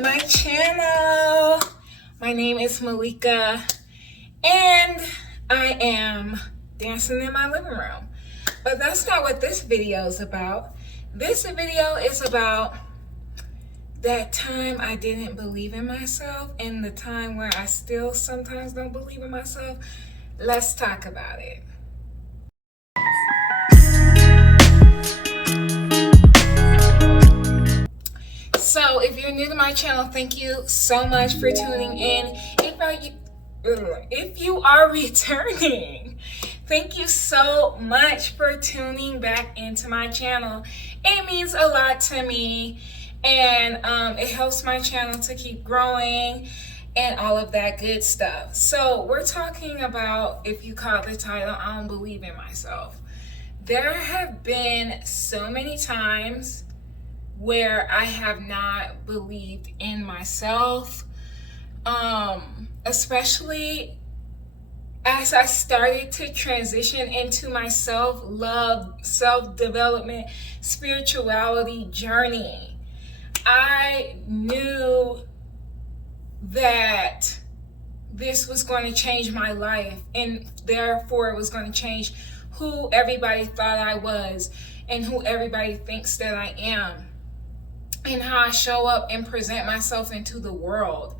my channel. My name is Malika and I am dancing in my living room. But that's not what this video is about. This video is about that time I didn't believe in myself and the time where I still sometimes don't believe in myself. Let's talk about it. So if you're new to my channel, thank you so much for tuning in. If you are returning, thank you so much for tuning back into my channel. It means a lot to me, and it helps my channel to keep growing and all of that good stuff. So we're talking about, if you caught the title, I don't believe in myself. There have been so many times where I have not believed in myself, especially as I started to transition into my self-love, self-development, spirituality journey. I knew that this was going to change my life, and therefore it was going to change who everybody thought I was and who everybody thinks that I am, and how I show up and present myself into the world.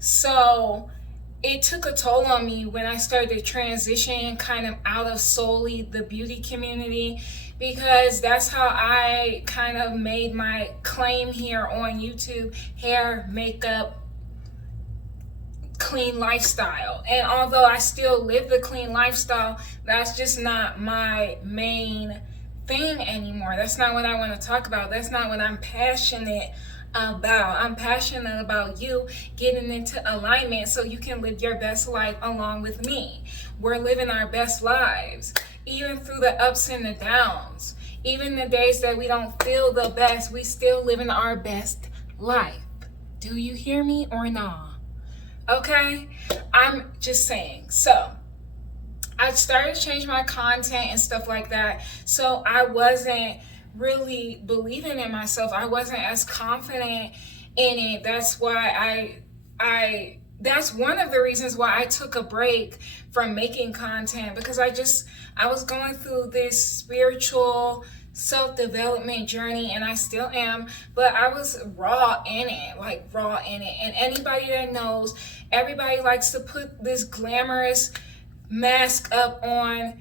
So it took a toll on me when I started transitioning kind of out of solely the beauty community, because that's how I kind of made my claim here on YouTube: hair, makeup, clean lifestyle. And although I still live the clean lifestyle, that's just not my main thing anymore. That's not what I want to talk about. That's not what I'm passionate about. I'm passionate about you getting into alignment so you can live your best life along with me. We're living our best lives, even through the ups and the downs. Even the days that we don't feel the best, we still living our best life. Do you hear me or not? Okay? I'm just saying. So I started to change my content and stuff like that. So I wasn't really believing in myself. I wasn't as confident in it. That's why that's one of the reasons why I took a break from making content, because I was going through this spiritual self-development journey, and I still am, but I was raw in it. And anybody that knows, everybody likes to put this glamorous mask up on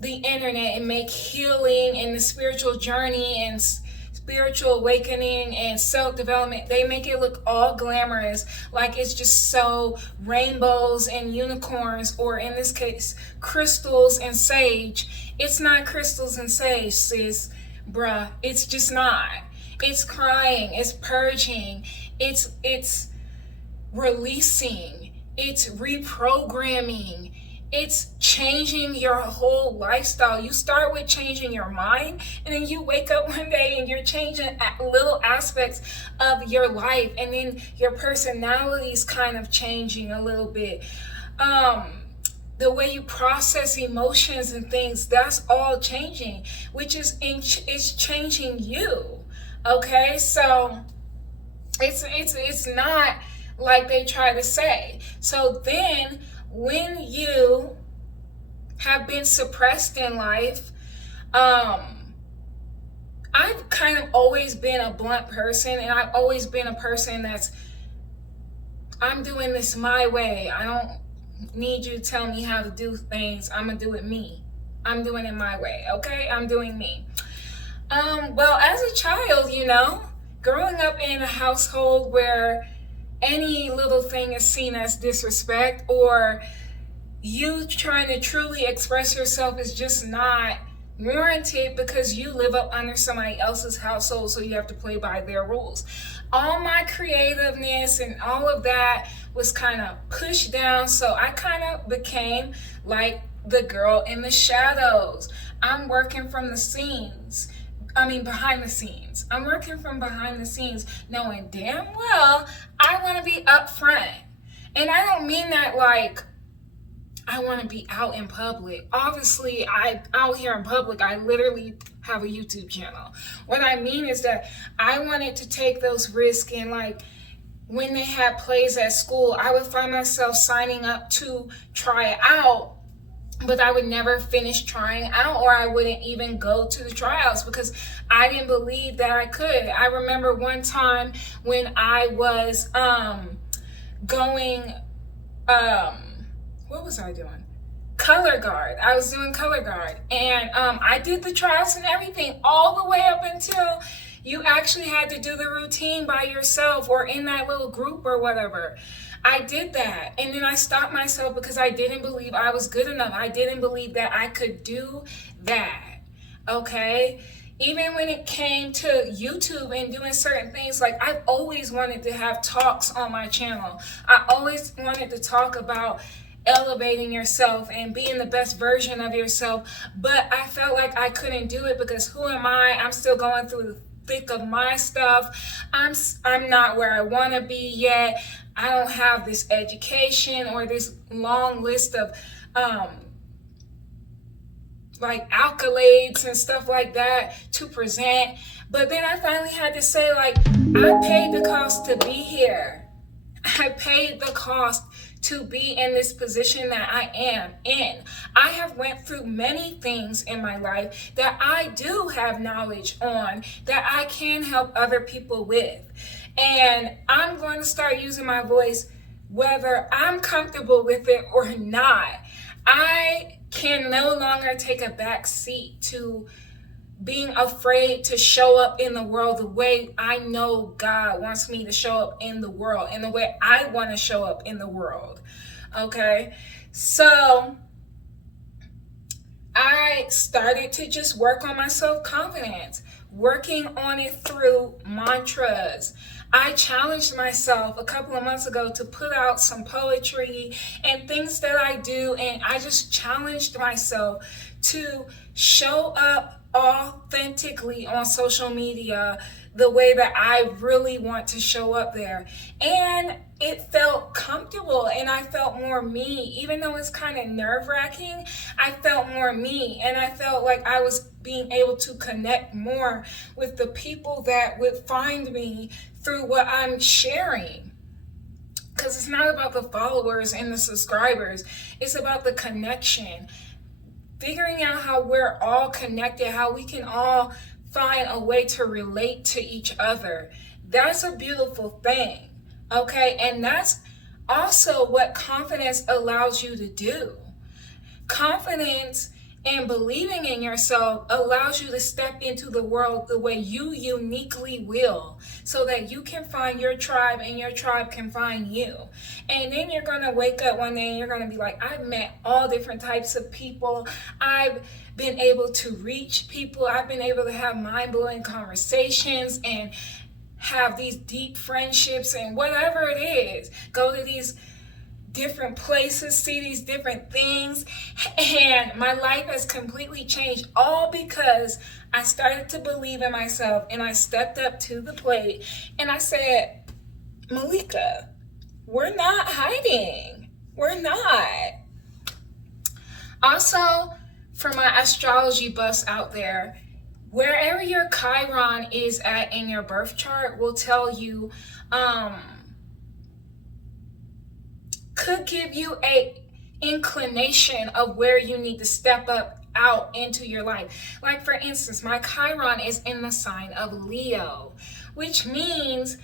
the internet and make healing and the spiritual journey and spiritual awakening and self-development, they make it look all glamorous, like it's just so rainbows and unicorns, or in this case crystals and sage. It's not crystals and sage, sis, bruh. It's just not. It's crying, it's purging, it's releasing, it's reprogramming. It's changing your whole lifestyle. You start with changing your mind, and then you wake up one day and you're changing little aspects of your life, and then your personality is kind of changing a little bit. The way you process emotions and things, that's all changing, which is changing you. Okay, so it's not like they try to say. So then, when you have been suppressed in life, I've kind of always been a blunt person, and I've always been a person I'm doing this my way. I don't need you to tell me how to do things. I'm gonna do it me. I'm doing it my way, okay? I'm doing me. Well, as a child, growing up in a household where any little thing is seen as disrespect, or you trying to truly express yourself is just not warranted because you live up under somebody else's household, so you have to play by their rules. All my creativeness and all of that was kind of pushed down, so I kind of became like the girl in the shadows. I'm working from the scenes. Behind the scenes. I'm working from behind the scenes, knowing damn well I want to be up front. And I don't mean that like I want to be out in public. Obviously, out here in public, I literally have a YouTube channel. What I mean is that I wanted to take those risks and like when they had plays at school, I would find myself signing up to try it out, but I would never finish trying out, or I wouldn't even go to the tryouts because I didn't believe that I could. I remember one time when I was going, what was I doing? Color guard. I was doing color guard, and I did the tryouts and everything all the way up until you actually had to do the routine by yourself or in that little group or whatever. I did that, and then I stopped myself because I didn't believe I was good enough. I didn't believe that I could do that. Okay? Even when it came to YouTube and doing certain things, like I've always wanted to have talks on my channel. I always wanted to talk about elevating yourself and being the best version of yourself, but I felt like I couldn't do it because who am I? I'm still going through the thick of my stuff. I'm not where I want to be yet. I don't have this education or this long list of like accolades and stuff like that to present. But then I finally had to say, like, I paid the cost to be here. I paid the cost to be in this position that I am in. I have went through many things in my life that I do have knowledge on, that I can help other people with. And I'm going to start using my voice whether I'm comfortable with it or not. I can no longer take a back seat to being afraid to show up in the world the way I know God wants me to show up in the world, and the way I want to show up in the world. Okay? So I started to just work on my self-confidence, working on it through mantras. I challenged myself a couple of months ago to put out some poetry and things that I do, and I just challenged myself to show up authentically on social media the way that I really want to show up there. And it felt comfortable, and I felt more me. Even though it's kind of nerve-wracking, I felt more me, and I felt like I was being able to connect more with the people that would find me through what I'm sharing. Because it's not about the followers and the subscribers, it's about the connection. Figuring out how we're all connected, how we can all find a way to relate to each other. That's a beautiful thing, okay? And that's also what confidence allows you to do. Confidence and believing in yourself allows you to step into the world the way you uniquely will, so that you can find your tribe and your tribe can find you. And then you're going to wake up one day and you're going to be like, I've met all different types of people. I've been able to reach people. I've been able to have mind-blowing conversations and have these deep friendships and whatever it is. Go to these different places, see these different things, and my life has completely changed, all because I started to believe in myself and I stepped up to the plate and I said, Malika, we're not hiding. We're not. Also, for my astrology buffs out there, wherever your Chiron is at in your birth chart will tell you, could give you a inclination of where you need to step up out into your life. Like, for instance, my Chiron is in the sign of Leo, which means,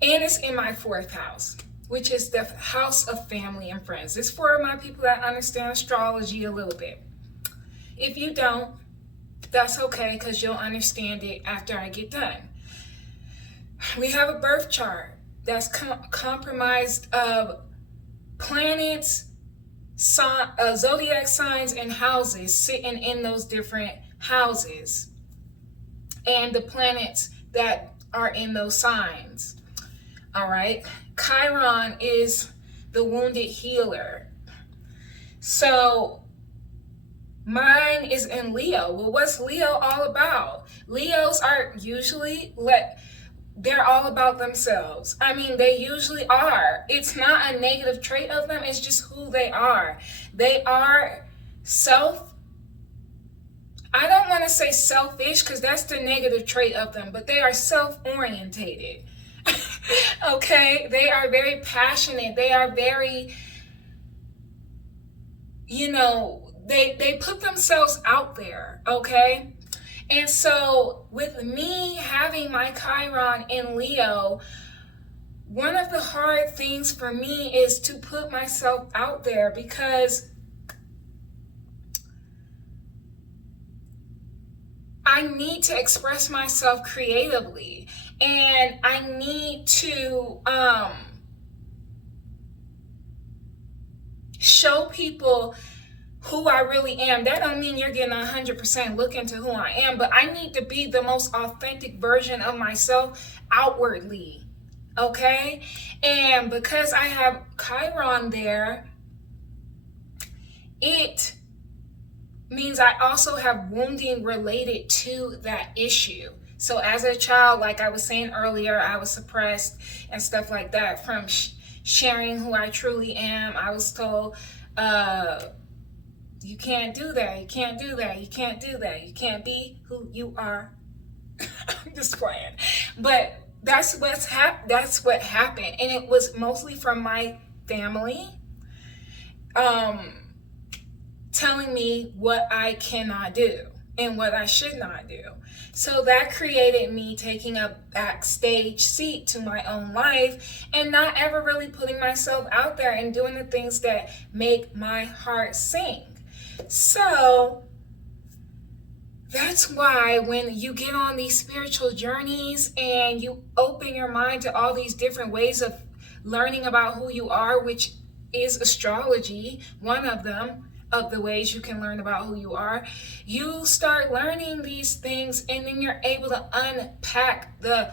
and it's in my 4th house, which is the house of family and friends. It's for my people that understand astrology a little bit. If you don't, that's okay, because you'll understand it after I get done. We have a birth chart that's comprised of planets, zodiac signs, and houses sitting in those different houses, and the planets that are in those signs. All right. Chiron is the wounded healer. So mine is in Leo. Well, what's Leo all about? Leos are usually they're all about themselves. I mean, they usually are. It's not a negative trait of them. It's just who they are. They are I don't want to say selfish, because that's the negative trait of them, but they are self-orientated. Okay, they are very passionate. They are very, they put themselves out there, okay? And so with me having my Chiron in Leo, one of the hard things for me is to put myself out there, because I need to express myself creatively, and I need to show people who I really am. That don't mean you're getting 100% look into who I am, but I need to be the most authentic version of myself outwardly, okay? And because I have Chiron there, it means I also have wounding related to that issue. So as a child, like I was saying earlier, I was suppressed and stuff like that from sharing who I truly am. I was told, you can't do that, you can't do that, you can't do that, you can't be who you are. I'm just playing. But that's what happened. And it was mostly from my family. Telling me what I cannot do and what I should not do. So that created me taking a backstage seat to my own life and not ever really putting myself out there and doing the things that make my heart sing. So that's why when you get on these spiritual journeys and you open your mind to all these different ways of learning about who you are, which is astrology, one of them, of the ways you can learn about who you are, you start learning these things, and then you're able to unpack the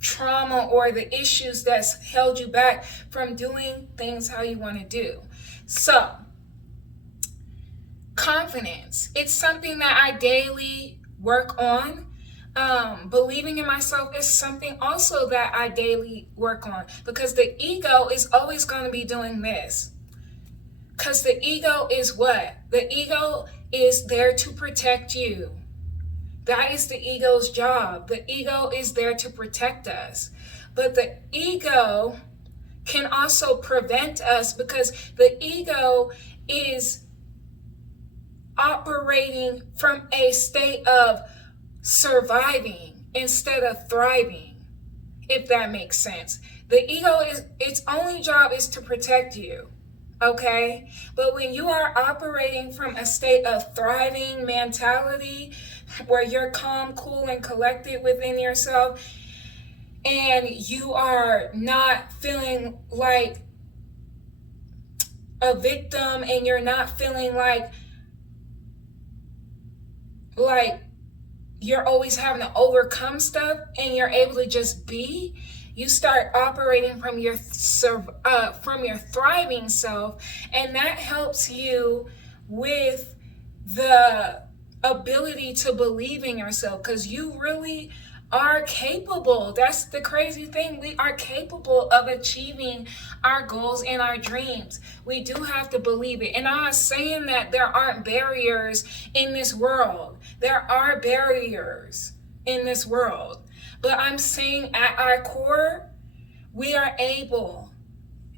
trauma or the issues that's held you back from doing things how you want to do. So, confidence. It's something that I daily work on. Believing in myself is something also that I daily work on, because the ego is always going to be doing this. Because the ego is what? The ego is there to protect you. That is the ego's job. The ego is there to protect us. But the ego can also prevent us, because the ego is operating from a state of surviving instead of thriving, if that makes sense. The ego its only job is to protect you. Okay, but when you are operating from a state of thriving mentality, where you're calm, cool, and collected within yourself, and you are not feeling like a victim, and you're not feeling like you're always having to overcome stuff, and you're able to just be, you start operating from your thriving self, and that helps you with the ability to believe in yourself, because you really are capable. That's the crazy thing. We are capable of achieving our goals and our dreams. We do have to believe it. And I'm not saying that there aren't barriers in this world. There are barriers in this world. But I'm saying at our core, we are able,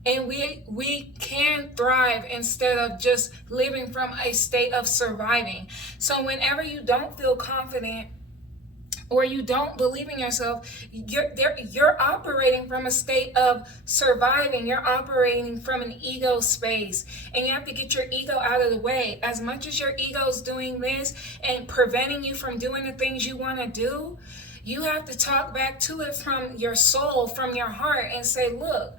and we can thrive instead of just living from a state of surviving. So whenever you don't feel confident or you don't believe in yourself, you're operating from a state of surviving. You're operating from an ego space, and you have to get your ego out of the way. As much as your ego's doing this and preventing you from doing the things you want to do, you have to talk back to it from your soul, from your heart, and say, look,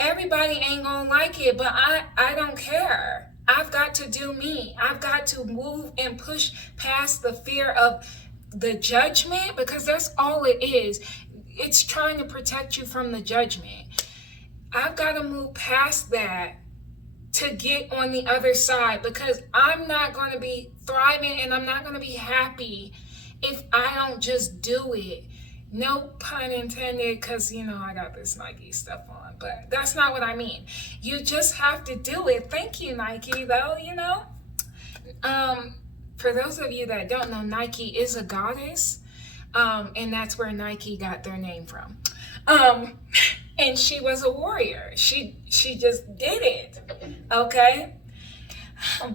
everybody ain't gonna like it, but I don't care. I've got to do me. I've got to move and push past the fear of the judgment, because that's all it is. It's trying to protect you from the judgment. I've got to move past that to get on the other side, because I'm not going to be thriving and I'm not going to be happy if I don't just do it. No pun intended, because, I got this Nike stuff on, but that's not what I mean. You just have to do it. Thank you, Nike, though, For those of you that don't know, Nike is a goddess. And that's where Nike got their name from. And she was a warrior. She just did it, okay?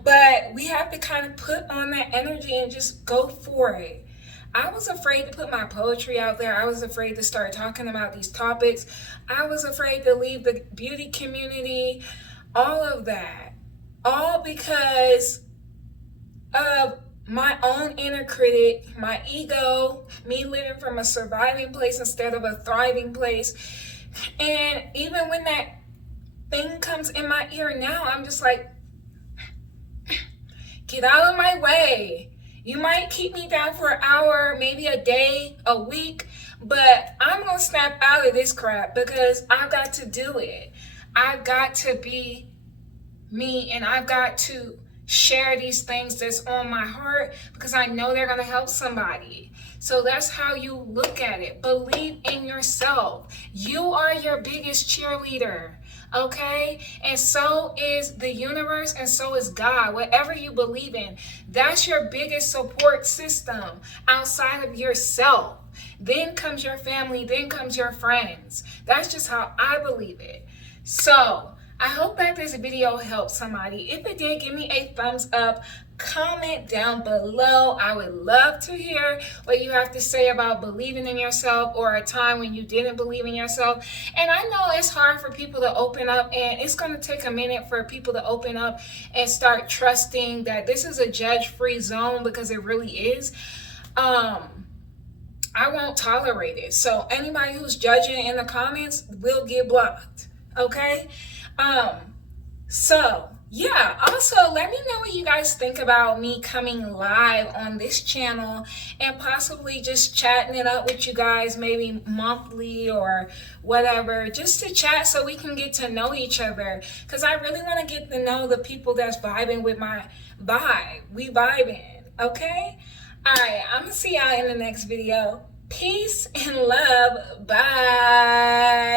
But we have to kind of put on that energy and just go for it. I was afraid to put my poetry out there. I was afraid to start talking about these topics. I was afraid to leave the beauty community, all of that. All because of my own inner critic, my ego, me living from a surviving place instead of a thriving place. And even when that thing comes in my ear now, I'm just like, get out of my way. You might keep me down for an hour, maybe a day, a week, but I'm going to snap out of this crap because I've got to do it. I've got to be me, and I've got to share these things that's on my heart because I know they're going to help somebody. So that's how you look at it. Believe in yourself. You are your biggest cheerleader, okay? And so is the universe, and so is God. Whatever you believe in, that's your biggest support system outside of yourself. Then comes your family, then comes your friends. That's just how I believe it. So I hope that this video helped somebody. If it did, give me a thumbs up. Comment down below. I would love to hear what you have to say about believing in yourself, or a time when you didn't believe in yourself. And I know it's hard for people to open up, and it's going to take a minute for people to open up and start trusting that this is a judge-free zone, because it really is. I won't tolerate it. So anybody who's judging in the comments will get blocked. Okay? So yeah, also let me know what you guys think about me coming live on this channel and possibly just chatting it up with you guys, maybe monthly or whatever, just to chat so we can get to know each other, because I really want to get to know the people that's vibing with my vibe. We vibing, okay? All right, I'm gonna see y'all in the next video. Peace and love. Bye.